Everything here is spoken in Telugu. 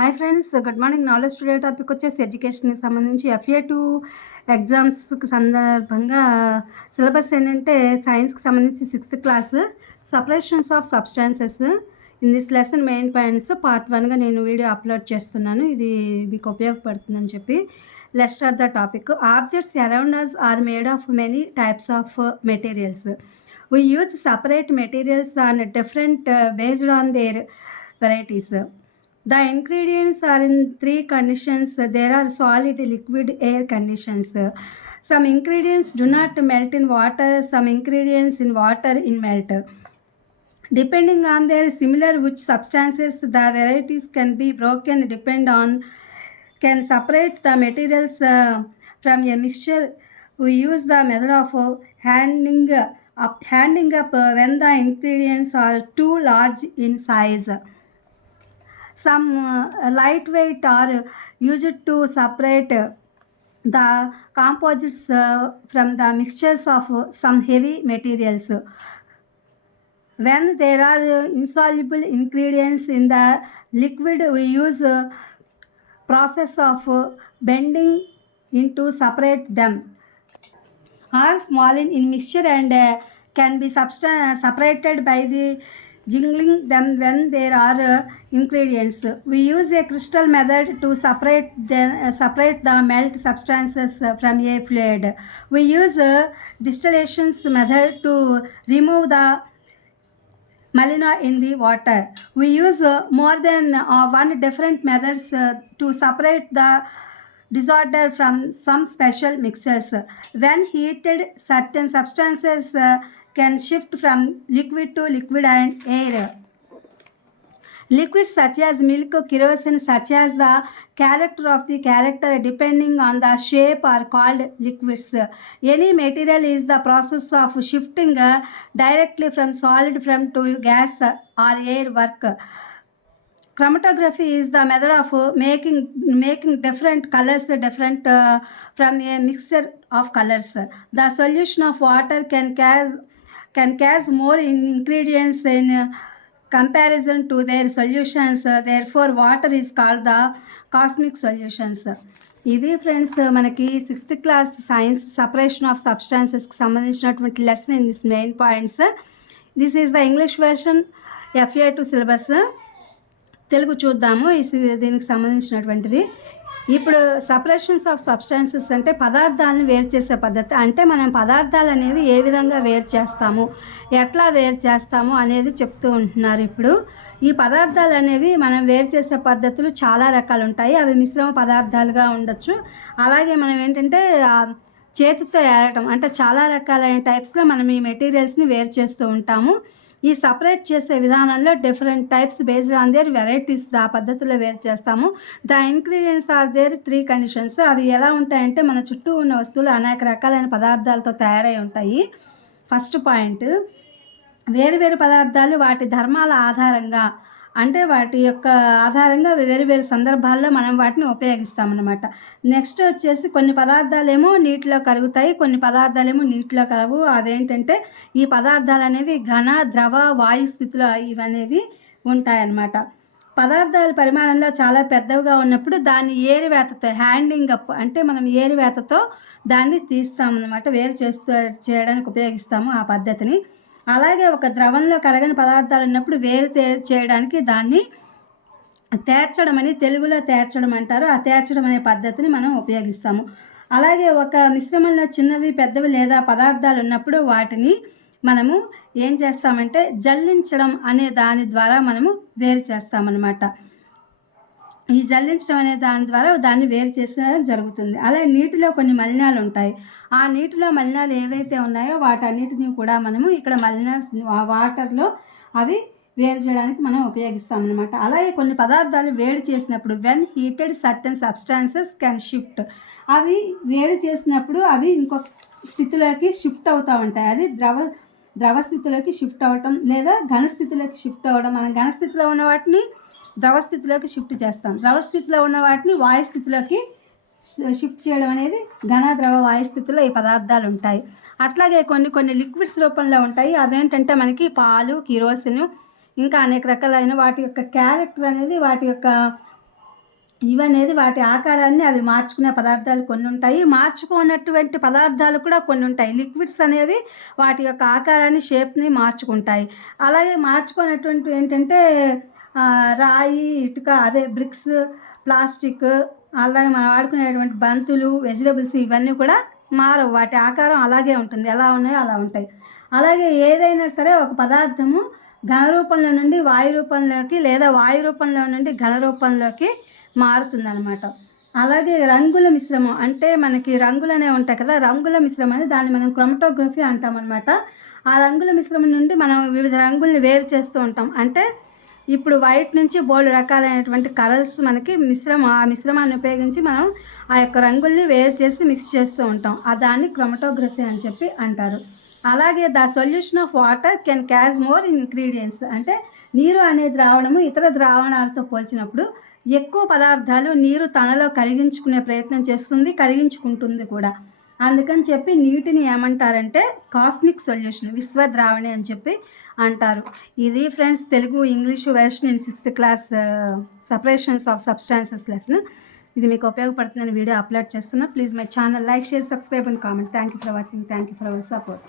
Hi friends, good morning. Knowledge today topic వచ్చేసి ఎడ్యుకేషన్కి సంబంధించి FA2 ఎగ్జామ్స్కి సందర్భంగా సిలబస్ ఏంటంటే సైన్స్కి సంబంధించి 6th class separations of substances in this lesson main points part 1గా నేను వీడియో అప్లోడ్ చేస్తున్నాను. ఇది మీకు ఉపయోగపడుతుందని చెప్పి let's start the topic. Objects around us are made of many types of materials. We use separate materials on different based on their varieties. The ingredients are in three conditions. There are solid, liquid, air conditions. Some ingredients do not melt in water. Some ingredients in water in melt. Depending on their similar which substances, the varieties can be broken. Can separate the materials from a mixture. We use the method of handing up when the ingredients are too large in size. Some lightweight are used to separate the composites from the mixtures of some heavy materials. When there are insoluble ingredients in the liquid, we use process of bending into separate them. Are small in mixture and can be separated by the jingling them when there are ingredients. We use a crystal method to separate the melt substances from a fluid. We use distillation method to remove the malina in the water. We use more than one different methods to separate the disorder from some special mixers. When heated, certain substances can shift from liquid to liquid and air. Liquids such as milk, kerosene, such as the character of the character depending on the shape are called liquids. Any material is the process of shifting directly from solid from to gas or air work. Chromatography is the method of making different colors different from a mixture of colors. The solution of water can cause more ingredients in comparison to their solutions. Therefore, water is called the cosmic solutions. ఇది ఫ్రెండ్స్ మనకి 6th class science separation of సబ్స్టాన్సెస్కి సంబంధించినటువంటి lesson in this main points. This is the English version FA2 సిలబస్. తెలుగు చూద్దాము దీనికి సంబంధించినటువంటిది. ఇప్పుడు సపరేషన్స్ ఆఫ్ సబ్స్టాన్సెస్ అంటే పదార్థాలను వేరు చేసే పద్ధతి. అంటే మనం పదార్థాలు అనేవి ఏ విధంగా వేరు చేస్తాము, ఎట్లా వేరు చేస్తాము అనేది చెప్తూ ఉంటున్నారు. ఇప్పుడు ఈ పదార్థాలు అనేవి మనం వేరు చేసే పద్ధతులు చాలా రకాలు ఉంటాయి. అవి మిశ్రమ పదార్థాలుగా ఉండొచ్చు. అలాగే మనం ఏంటంటే చేతితో ఏరటం అంటే చాలా రకాలైన టైప్స్లో మనం ఈ మెటీరియల్స్ని వేరు చేస్తూ ఉంటాము. ఈ సపరేట్ చేసే విధానంలో different types based on their varieties ఆ పద్ధతిలో వేరు చేస్తాము. The ingredients are there 3 conditions. అవి ఎలా ఉంటాయంటే మన చుట్టూ ఉన్న వస్తువులు అనేక రకాలైన పదార్థాలతో తయారై ఉంటాయి. ఫస్ట్ పాయింట్, వేరు పదార్థాలు వాటి ధర్మాల ఆధారంగా అంటే వాటి యొక్క ఆధారంగా వేరు సందర్భాల్లో మనం వాటిని ఉపయోగిస్తామన్నమాట. నెక్స్ట్ వచ్చేసి కొన్ని పదార్థాలేమో నీటిలో కరుగుతాయి, కొన్ని పదార్థాలేమో నీటిలో కలవు. అవేంటంటే ఈ పదార్థాలు అనేవి ఘన, ద్రవ, వాయు స్థితిలో ఇవనేవి ఉంటాయన్నమాట. పదార్థాల పరిమాణంలో చాలా పెద్దవిగా ఉన్నప్పుడు దాన్ని ఏరివేతతో హ్యాండింగ్ అప్ అంటే మనం ఏరివేతతో దాన్ని తీస్తామన్నమాట. వేరు చేయడానికి ఉపయోగిస్తాము ఆ పద్ధతిని. అలాగే ఒక ద్రవంలో కరగని పదార్థాలు ఉన్నప్పుడు వేరు చేయడానికి దాన్ని తేర్చడం అని తెలుగులో తేర్చడం అంటారు. ఆ తేర్చడం అనే పద్ధతిని మనం ఉపయోగిస్తాము. అలాగే ఒక మిశ్రమంలో చిన్నవి, పెద్దవి లేదా పదార్థాలు ఉన్నప్పుడు వాటిని మనము ఏం చేస్తామంటే జల్లించడం అనే దాని ద్వారా మనము వేరు చేస్తామన్నమాట. ఈ జల్లించడం అనే దాని ద్వారా దాన్ని వేరు చేసడం జరుగుతుంది. అలాగే నీటిలో కొన్ని మలినాలు ఉంటాయి. ఆ నీటిలో మలినాలు ఏవైతే ఉన్నాయో వాటన్నిటిని కూడా మనము ఇక్కడ వాటర్లో అవి వేరు చేయడానికి మనం ఉపయోగిస్తామన్నమాట. అలాగే కొన్ని పదార్థాలు వేడి చేసినప్పుడు when heated certain substances can shift. అవి వేడి చేసినప్పుడు అవి ఇంకొక స్థితిలోకి షిఫ్ట్ అవుతూ ఉంటాయి. అది ద్రవ స్థితిలోకి షిఫ్ట్ అవ్వటం లేదా ఘన స్థితిలోకి షిఫ్ట్ అవ్వడం. మనం ఘన స్థితిలో ఉన్న వాటిని ద్రవ స్థితిలోకి షిఫ్ట్ చేస్తాం. ద్రవ స్థితిలో ఉన్న వాటిని వాయు స్థితిలోకి షిఫ్ట్ చేయడం అనేది ఘన, ద్రవ, వాయు స్థితిలో ఈ పదార్థాలు ఉంటాయి. అట్లాగే కొన్ని లిక్విడ్స్ రూపంలో ఉంటాయి. అవేంటంటే మనకి పాలు, కిరోసిన్ ఇంకా అనేక రకాలైన వాటి యొక్క క్యారెక్టర్ అనేది వాటి యొక్క ఇవనేది వాటి ఆకారాన్ని అవి మార్చుకునే పదార్థాలు కొన్ని ఉంటాయి, మార్చుకున్నటువంటి పదార్థాలు కూడా కొన్ని ఉంటాయి. లిక్విడ్స్ అనేవి వాటి యొక్క ఆకారాన్ని, షేప్ని మార్చుకుంటాయి. అలాగే మార్చుకున్నటువంటివి ఏంటంటే రాయి, ఇటుక, అదే బ్రిక్స్, ప్లాస్టిక్, అలాగే మనం వాడుకునేటువంటి బంతులు, వెజిటబుల్స్ ఇవన్నీ కూడా మారవు. వాటి ఆకారం అలాగే ఉంటుంది, ఎలా ఉన్నాయో అలా ఉంటాయి. అలాగే ఏదైనా సరే ఒక పదార్థము ఘన రూపంలో నుండి వాయు రూపంలోకి, లేదా వాయు రూపంలో నుండి ఘన రూపంలోకి మారుతుందన్నమాట. అలాగే రంగుల మిశ్రమం అంటే మనకి రంగులు అనేవి ఉంటాయి కదా, రంగుల మిశ్రమం అని దాన్ని మనం క్రోమటోగ్రఫీ అంటామన్నమాట. ఆ రంగుల మిశ్రమం నుండి మనం వివిధ రంగుల్ని వేరు చేస్తూ ఉంటాం. అంటే ఇప్పుడు వైట్ నుంచి బోల్డ్ రకాలైనటువంటి కలర్స్ మనకి ఆ మిశ్రమాన్ని ఉపయోగించి మనం ఆ యొక్క రంగుల్ని వేరు చేసి మిక్స్ చేస్తూ ఉంటాం. దాన్ని క్రోమటోగ్రఫీ అని చెప్పి అంటారు. అలాగే the solution of water can catch more ingredients అంటే నీరు అనే ద్రావణము ఇతర ద్రావణాలతో పోల్చినప్పుడు ఎక్కువ పదార్థాలు నీరు తనలో కరిగించుకునే ప్రయత్నం చేస్తుంది, కరిగించుకుంటుంది కూడా. అందుకని చెప్పి నీటిని ఏమంటారంటే కాస్మిక్ సొల్యూషన్, విశ్వ ద్రావణి అని చెప్పి అంటారు. ఇది friends Telugu English version in 6th class separations of substances lesson. ఇది మీకు ఉపయోగపడుతుందని వీడియో అప్లోడ్ చేస్తున్నా. Please my channel like, share, subscribe and comment. Thank you for watching. Thank you for our support.